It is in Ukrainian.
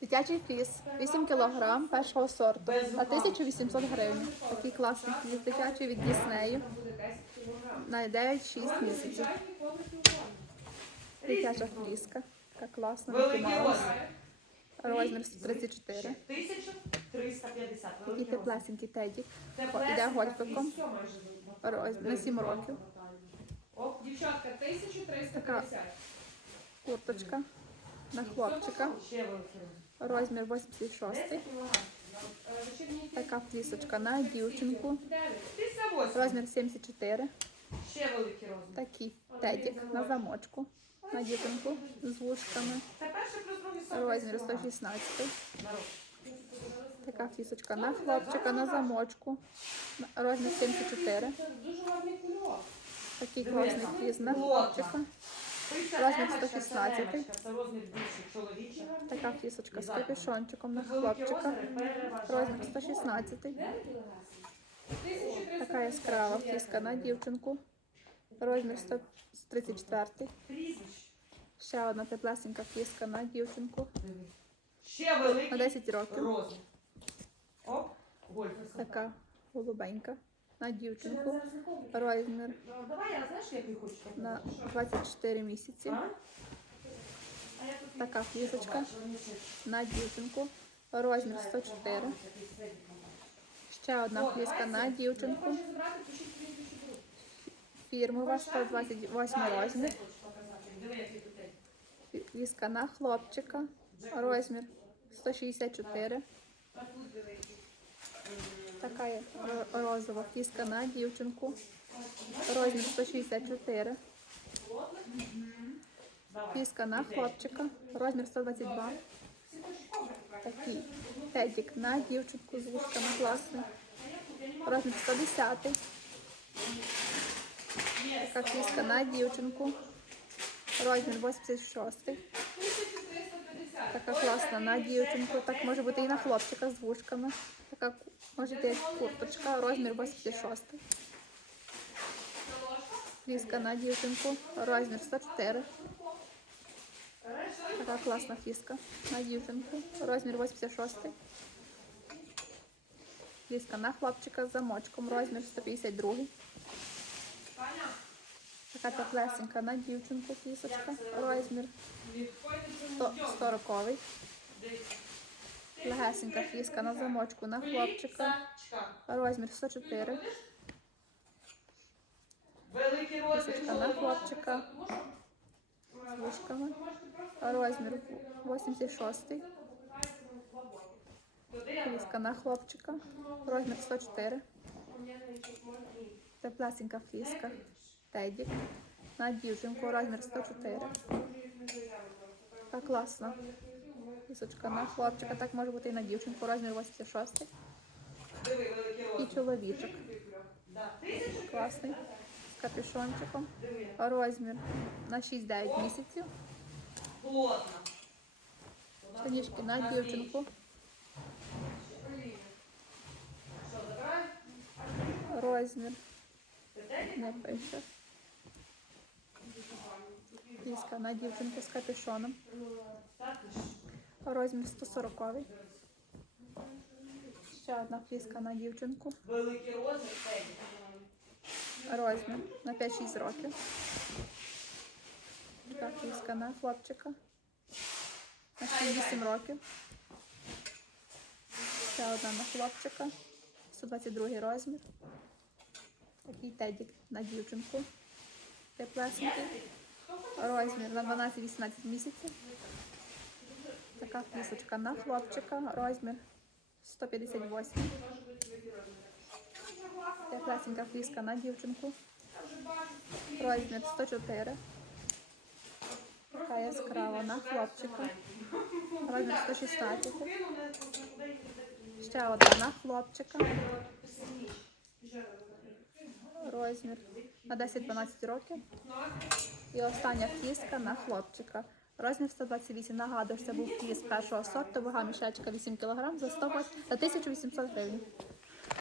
Дитячий фліс 8 кг першого сорту на 1800 гривень. Такий класний фліс дитячий від Діснею на 9-6 місяців. Дитяча фліска. Така класна. Розмір. Розмір 134. 1350. Такий теплесенький тедік. Це Йде гольфиком. на сім років. Оп, Дівчатка, 1350. Курточка на хлопчика. розмір. Розмір 86. 10 кілограм. Е, Вечірній Така флісочка на дівчинку. 308. Розмір 74. Ще великий розмір. Такий тедік на замочку. На дівчинку з вушками. Розмір 10 кілограм. 116. Така флісочка на хлопчика на замочку. Розмір 74. Це дуже гарний кульок. Такий класний фліс на хлопчика. Розмір емочка, це 116. Це розмір. Така флісочка з капюшончиком на хлопчика. Розмір 116. Така яскрава фліска на дівчинку. Розмір 134. Прізвище. Ще одна теплесенька фліска на дівчинку. Ще На великий 10 років. Така голубенька на дівчинку. Розмір Ну, на напишу? 24 місяці. Така ще на дівчинку. Розмір 104. такий. Ще одна фліска на дівчинку. Фірмова 128 розмір. Фліска на хлопчика. Розмір 164. Така розова фліска на дівчинку. Розмір 164. Давай. Фліска на хлопчика. Розмір 122. Такий тедік на дівчинку з вушками класний. Розмір 110. Така фліска на дівчинку. Розмір 86. Така класна на дівчинку. Так може бути і на хлопчика з вушками. Така може як курточка. Розмір 86. Фліска на дівчинку. Розмір 104. Така класна фліска на дівчинку. Розмір 86. Фліска на хлопчика з замочком. Розмір 152. Така теплесенька на дівчинку флісочка. Розмір 100 140. Легесенька фліска на замочку на хлопчика. Розмір 104. Великий розмір. На хлопчика з вушками. Розмір 86. Фліска на хлопчика. Розмір 104. Теплесенька фліска. Тедік. На дівчинку розмір 104. Така класна. Флісочка на хлопчика. Так може бути і на дівчинку. Розмір 86. І чоловічок. Класний. З капюшончиком. Розмір на 6-9 місяців. Штанішки на дівчинку. Розмір не пише. Фліска на дівчинку з капюшоном. Розмір 140. Ще одна фліска на дівчинку. Великий розмір. Розмір на 5-6 років. Така фліска на хлопчика. На 7-8 років. Ще одна на хлопчика. 122 розмір. Такий тедік на дівчинку. Теплесенький. Розмір на 12-18 місяців. Така флісочка на хлопчика. Розмір 158. Теплесенька фліска на дівчинку. Розмір 104. Така яскрава на хлопчика. Розмір 116. Ще одна на хлопчика. Розмір на 10-12 років. І остання фліска на хлопчика. Розмір 128. Нагадую, що це був кіс першого сорту, вага мішечка 8 кг за 100 за 1800 гривень.